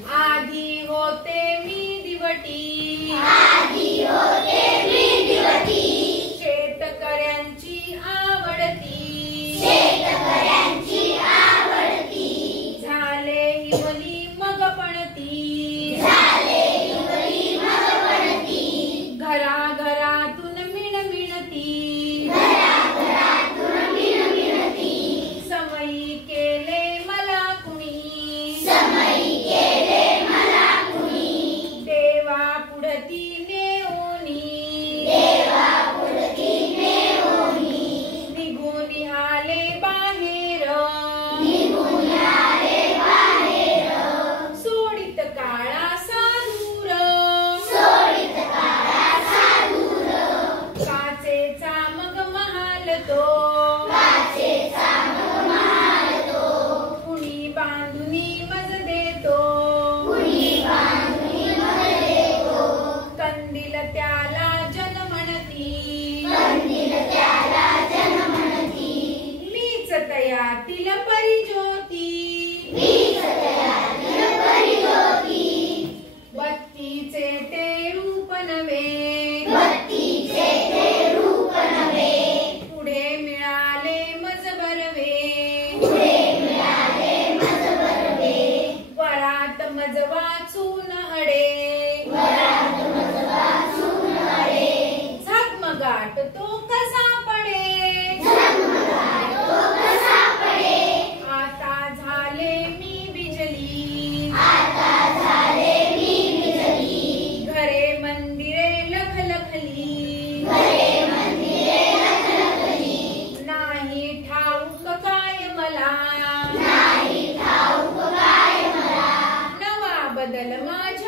आधी होते मी दिवटी, शेतकऱ्यांची आवडती, झाले इवली मग पणती, घराघरातून मिणमिणती, समयी केले मला कुणी, देवा पुढती नेऊनी, निघून आले बाहेर, सोडित काळा साधूर, काचेचा मग महाल तो, कुणी बांधुनी मज देतो, कंदील त्याला जन म्हणती, मीच तयातील परिज्योती, बत्तीचे ते रूप नवे, पुढे मिळाले मज बरवे, वरात मज वाचून अडे, झगमगाट तो कसा पडे, आता झाले मी बिजली, घरे मंदिरे लखलखली, नाही ठाऊक काय मला, नवा बदल माझ्या